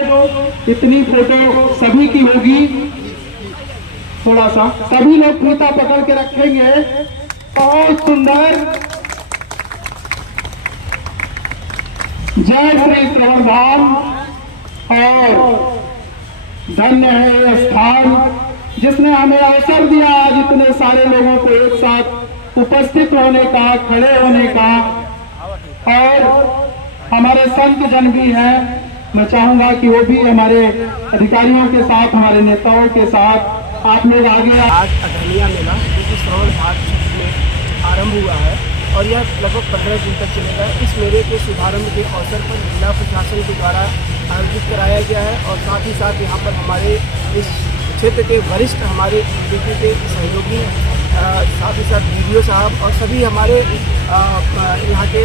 इतनी फोटो सभी की होगी, थोड़ा सा सभी लोग फीता पकड़ के रखेंगे। बहुत सुंदर। जय श्री श्रवण धाम। और धन्य है यह स्थान जिसने हमें अवसर दिया आज इतने सारे लोगों को एक साथ उपस्थित होने का, खड़े होने का। और हमारे संत जन भी हैं, मैं चाहूंगा कि वो भी हमारे अधिकारियों के साथ, हमारे नेताओं के साथ आप लोग आगे। आज अगहनिया मेला जो कि श्रवण भाग में आरंभ हुआ है और यह लगभग 15 दिन तक चलेगा। इस मेले के शुभारंभ के अवसर पर जिला प्रशासन के द्वारा आयोजित कराया गया है और साथ ही साथ यहाँ पर हमारे इस क्षेत्र के वरिष्ठ, हमारे बीजेपी के सहयोगी, साथ ही साथ बीडीओ साहब और सभी हमारे यहाँ के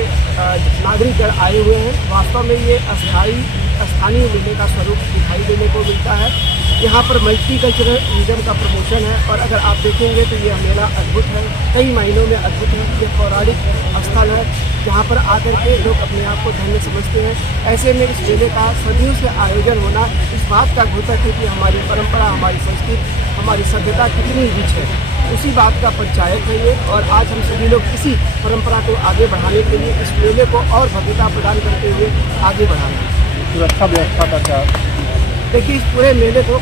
नागरिकगण आए हुए हैं। वास्तव में ये स्थानीय मेले का स्वरूप दिखाई देने को मिलता है। यहाँ पर मल्टी कल्चरल रीजन का प्रमोशन है और अगर आप देखेंगे तो यह मेला अद्भुत है, कई महीनों में अद्भुत है। यह पौराणिक स्थल है जहाँ पर आकर के लोग अपने आप को धन्य समझते हैं। ऐसे में इस मेले का सदियों से आयोजन होना इस बात का द्योतक है कि हमारी परंपरा, हमारी संस्कृति, हमारी सभ्यता कितनी रिच है, उसी बात का परिचायक है ये। और आज हम सभी लोग इसी परंपरा को आगे बढ़ाने के लिए इस मेले को और भव्यता प्रदान करते हुए आगे बढ़ा रहे हैं। सुरक्षा व्यवस्था का क्या? देखिए, इस पूरे मेले को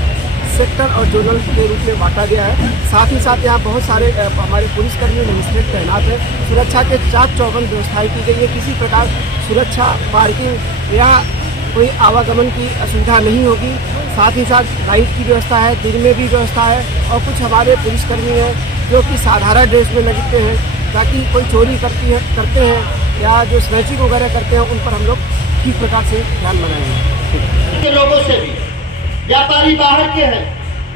सेक्टर और जोनल के रूप में बांटा गया है। साथ ही साथ यहाँ बहुत सारे हमारे पुलिसकर्मी मजिस्ट्रेट तैनात हैं। सुरक्षा के चाक चौबंद व्यवस्थाएं की गई है। किसी प्रकार सुरक्षा, पार्किंग या कोई आवागमन की असुविधा नहीं होगी। साथ ही साथ लाइट की व्यवस्था है, दिन में भी व्यवस्था है। और कुछ हमारे पुलिसकर्मी हैं जो कि साधारण ड्रेस में लगते हैं ताकि कोई चोरी करते हैं या जो स्नैचिंग वगैरह करते हैं उन पर हम लोग ठीक प्रकार से ध्यान बनाएंगे। लोगों से भी, व्यापारी बाहर के हैं,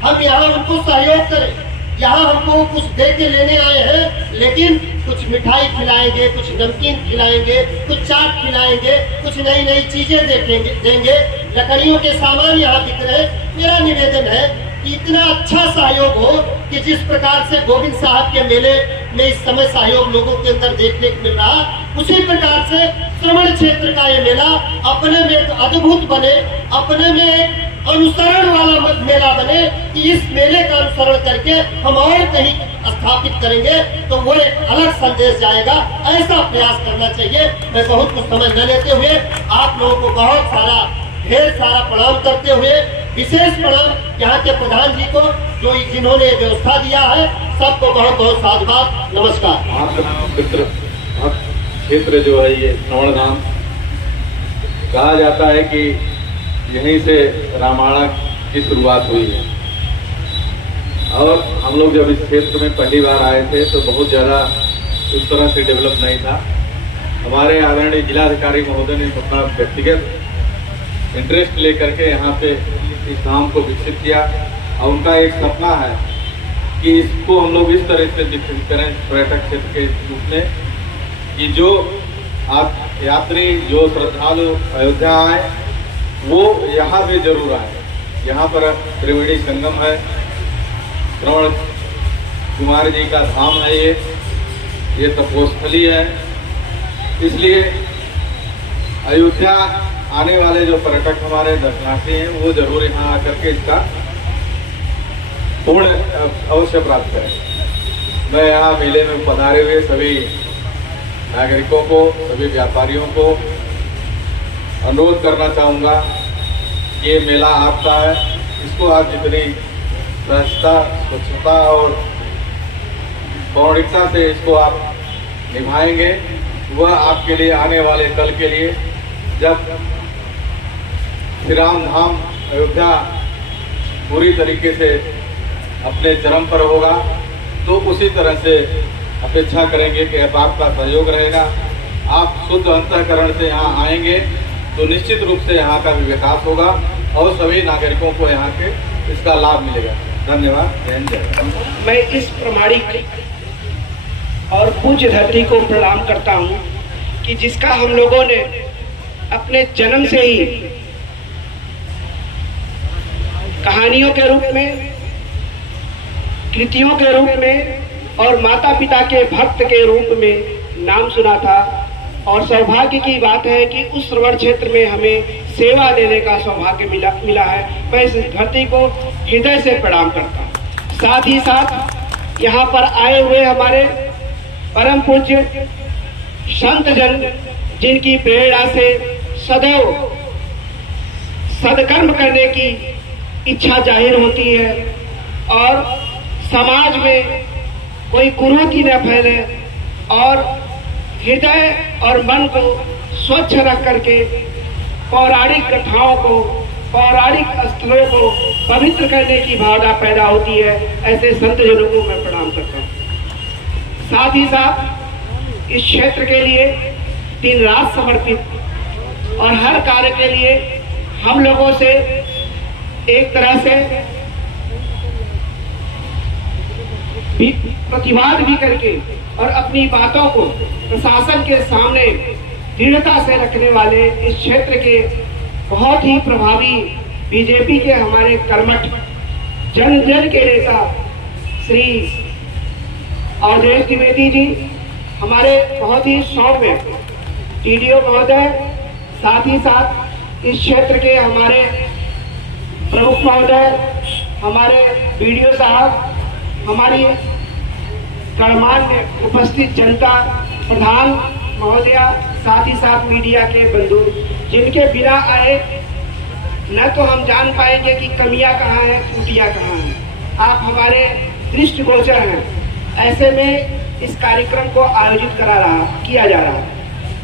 हम यहाँ उनको सहयोग करें। यहाँ हमको कुछ दे के लेने आए हैं, लेकिन कुछ मिठाई खिलाएंगे, कुछ नमकीन खिलाएंगे, कुछ चाट खिलाएंगे, कुछ नई नई चीजें देंगे। लकड़ियों के सामान यहाँ बिक रहे हैं। मेरा निवेदन है कि इतना अच्छा सहयोग हो कि जिस प्रकार से गोविंद साहब के मेले में इस समय सहयोग लोगों के अंदर देखने को मिल रहा, उसी प्रकार से श्रवण क्षेत्र का ये मेला अपने में एक अद्भुत बने, अपने में एक अनुसरण वाला मेला बने कि इस मेले का अनुसरण करके हम और कहीं स्थापित करेंगे तो वो एक अलग संदेश जाएगा। ऐसा प्रयास करना चाहिए। मैं बहुत कुछ समय न लेते हुए आप लोगों को बहुत सारा, ढेर सारा प्रणाम करते हुए, विशेष प्रणाम यहाँ के प्रधान जी को जो जिन्होंने व्यवस्था दिया है, सबको बहुत बहुत साधुवाद, नमस्कार। क्षेत्र जो है ये श्रवण धाम कहा जाता है कि यहीं से रामायण की शुरुआत हुई है। और हम लोग जब इस क्षेत्र में पहली बार आए थे तो बहुत ज़्यादा उस तरह से डेवलप नहीं था। हमारे आदरणीय जिलाधिकारी महोदय ने अपना व्यक्तिगत इंटरेस्ट लेकर के यहाँ पे इस धाम को विकसित किया और उनका एक सपना है कि इसको हम लोग इस तरह से विकसित करें पर्यटक क्षेत्र के रूप में कि जो यात्री, जो श्रद्धालु अयोध्या आए वो यहाँ भी जरूर आए। यहाँ पर त्रिवेणी संगम है, श्रवण कुमार जी का धाम है, ये तपोस्थली है। इसलिए अयोध्या आने वाले जो पर्यटक हमारे दर्शनार्थी हैं वो जरूर यहाँ आकर के इसका पूर्ण अवश्य प्राप्त करें। मैं यहाँ मेले में पधारे हुए सभी नागरिकों को, सभी व्यापारियों को अनुरोध करना चाहूँगा कि ये मेला आपका है, इसको आप जितनी स्वच्छता, और पौराणिकता से इसको आप निभाएंगे, वह आपके लिए आने वाले कल के लिए जब श्री राम धाम अयोध्या पूरी तरीके से अपने चरम पर होगा तो उसी तरह से अपेक्षा करेंगे कि आपका सहयोग रहेगा। आप शुद्ध अंतःकरण से यहाँ आएंगे तो निश्चित रूप से यहाँ का भी विकास होगा और सभी नागरिकों को यहाँ के इसका लाभ मिलेगा। धन्यवाद। जय। मैं इस प्रमाणिक और पूज्य धरती को प्रणाम करता हूँ कि जिसका हम लोगों ने अपने जन्म से ही कहानियों के रूप में, कृतियों के रूप में और माता पिता के भक्त के रूप में नाम सुना था। और सौभाग्य की बात है कि उस श्रवण क्षेत्र में हमें सेवा देने का सौभाग्य मिला है। मैं इस धरती को हृदय से प्रणाम करता हूँ। साथ ही साथ यहाँ पर आए हुए हमारे परम पूज्य संत जन, जिनकी प्रेरणा से सदैव सदकर्म करने की इच्छा जाहिर होती है और समाज में कोई कुरीति न फैले और हृदय और मन को स्वच्छ रख करके पौराणिक कथाओं को, पौराणिक स्थलों को पवित्र करने की भावना पैदा होती है। ऐसे संत जनों को मैं प्रणाम करता हूँ। साथ ही साथ इस क्षेत्र के लिए दिन रात समर्पित और हर कार्य के लिए हम लोगों से एक तरह से प्रतिवाद भी करके और अपनी बातों को प्रशासन के सामने दृढ़ता से रखने वाले इस क्षेत्र के बहुत ही प्रभावी बीजेपी के हमारे कर्मठ जन जन के नेता श्री अवधेश द्विवेदी जी, हमारे बहुत ही सौम्य टीडीओ महोदय, साथ ही साथ इस क्षेत्र के हमारे प्रमुख महोदय, हमारे बीडीओ साहब, हमारी गणमान्य उपस्थित जनता, प्रधान महोदया, साथ ही साथ मीडिया के बंधु, जिनके बिना आए न तो हम जान पाएंगे कि कमियां कहाँ हैं, त्रुटियां कहाँ हैं। आप हमारे दृष्टिगोचर हैं। ऐसे में इस कार्यक्रम को आयोजित किया जा रहा है।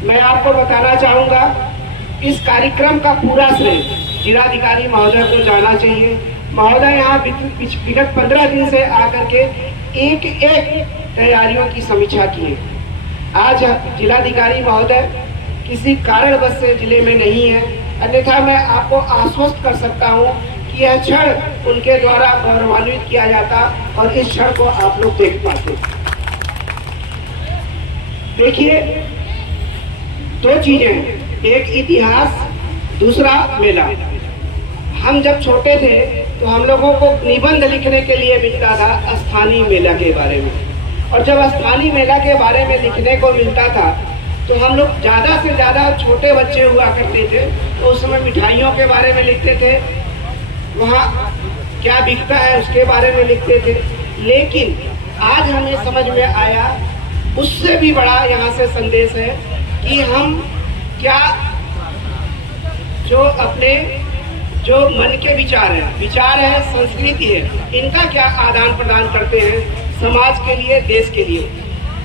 मैं आपको बताना चाहूँगा, इस कार्यक्रम का पूरा श्रेय जिलाधिकारी महोदय को जाना चाहिए। महोदय यहाँ विगत 15 दिन से आकर के एक एक तैयारियों की समीक्षा किए। आज जिलाधिकारी महोदय किसी कारणवश से जिले में नहीं है, अन्यथा मैं आपको आश्वस्त कर सकता हूँ कि यह क्षण उनके द्वारा गौरवान्वित किया जाता और इस क्षण को आप लोग देख पाते। देखिए, दो चीजें, एक इतिहास, दूसरा मेला। हम जब छोटे थे तो हम लोगों को निबंध लिखने के लिए मिलता था स्थानीय मेला के बारे में, और जब स्थानीय मेला के बारे में लिखने को मिलता था तो हम लोग ज़्यादा से ज़्यादा, छोटे बच्चे हुआ करते थे तो उस समय मिठाइयों के बारे में लिखते थे, वहाँ क्या बिकता है उसके बारे में लिखते थे। लेकिन आज हमें समझ में आया, उससे भी बड़ा यहाँ से संदेश है कि हम क्या जो मन के विचार है, संस्कृति है, इनका क्या आदान प्रदान करते हैं समाज के लिए, देश के लिए।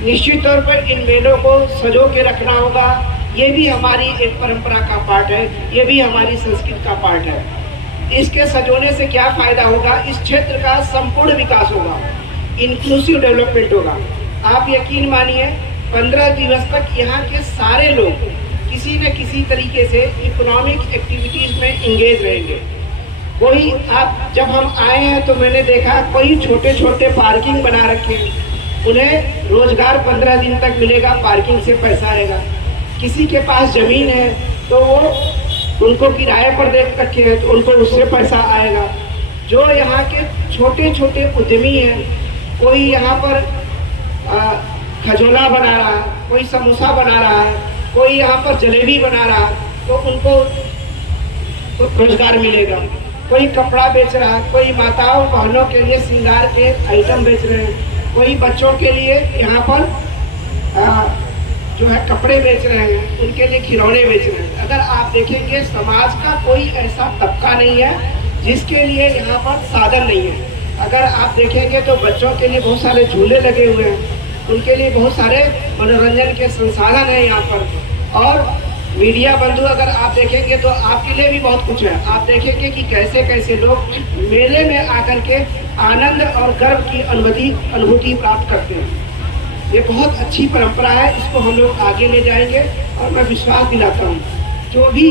निश्चित तौर पर इन मेलों को सजो के रखना होगा। ये भी हमारी एक परंपरा का पार्ट है, ये भी हमारी संस्कृति का पार्ट है। इसके सजोने से क्या फायदा होगा? इस क्षेत्र का संपूर्ण विकास होगा, इंक्लूसिव डेवलपमेंट होगा। आप यकीन मानिए, 15 दिवस तक यहाँ के सारे लोग किसी न किसी तरीके से इकोनॉमिक एक्टिविटीज में इंगेज रहेंगे। कोई, आप जब हम आए हैं तो मैंने देखा कोई छोटे छोटे पार्किंग बना रखे हैं, उन्हें रोजगार 15 दिन तक मिलेगा, पार्किंग से पैसा आएगा। किसी के पास जमीन है तो वो उनको किराए पर देख रखे हैं तो उनको उससे पैसा आएगा। जो यहाँ के छोटे छोटे उद्यमी हैं, कोई यहाँ पर खजोला बना रहा है, कोई समोसा बना रहा है, कोई यहाँ पर जलेबी बना रहा है, तो उनको रोजगार मिलेगा। कोई कपड़ा बेच रहा है, कोई माताओं बहनों के लिए श्रृंगार के आइटम बेच रहे हैं, कोई बच्चों के लिए यहाँ पर जो है कपड़े बेच रहे हैं, उनके लिए खिलौने बेच रहे हैं। अगर आप देखेंगे, समाज का कोई ऐसा तबका नहीं है जिसके लिए यहाँ पर साधन नहीं है। अगर आप देखेंगे तो बच्चों के लिए बहुत सारे झूले लगे हुए हैं, उनके लिए बहुत सारे मनोरंजन के संसाधन हैं यहाँ पर। और मीडिया बंधु, अगर आप देखेंगे तो आपके लिए भी बहुत कुछ है। आप देखेंगे कि कैसे कैसे लोग मेले में आकर के आनंद और गर्व की अनुभूति प्राप्त करते हैं। ये बहुत अच्छी परंपरा है, इसको हम लोग आगे ले जाएंगे और मैं विश्वास दिलाता हूँ जो भी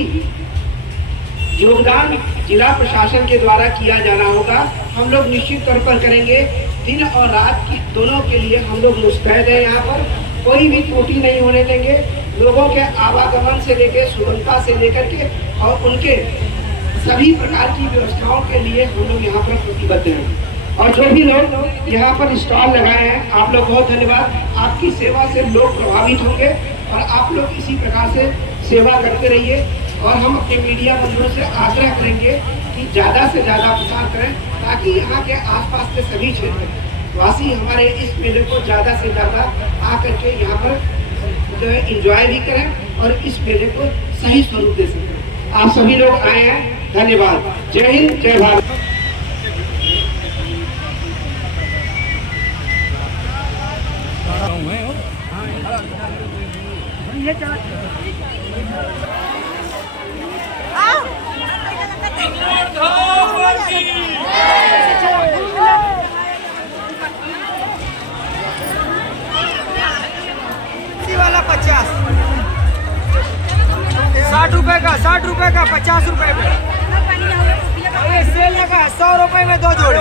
योगदान जिला प्रशासन के द्वारा किया जाना होगा, हम लोग निश्चित तौर पर करेंगे। दिन और रात की दोनों के लिए हम लोग मुस्तैद हैं। यहाँ पर कोई भी त्रुटि नहीं होने देंगे। लोगों के आवागमन से लेकर, सुगमता से लेकर के और उनके सभी प्रकार की व्यवस्थाओं के लिए हम लोग यहाँ पर प्रतिबद्ध हैं। और जो भी लोग यहाँ पर स्टॉल लगाए हैं, आप लोग बहुत धन्यवाद। आपकी सेवा से लोग प्रभावित होंगे और आप लोग इसी प्रकार से सेवा करते रहिए। और हम अपने मीडिया बंधुओं से आग्रह करेंगे कि ज़्यादा से ज़्यादा प्रचार करें, ताकि यहाँ के आसपास के सभी क्षेत्र वासी हमारे इस मेले को ज़्यादा से ज़्यादा आकर के यहाँ पर जो है इंजॉय भी करें और इस मेले को सही स्वरूप दे सकें। आप सभी लोग आए हैं, धन्यवाद। जय हिंद, जय भारत। वाला 50, 60 रुपए का, 60 रुपए का, 50 रुपए में। ये सेल लगा है, 100 रुपए में 2 जोड़े।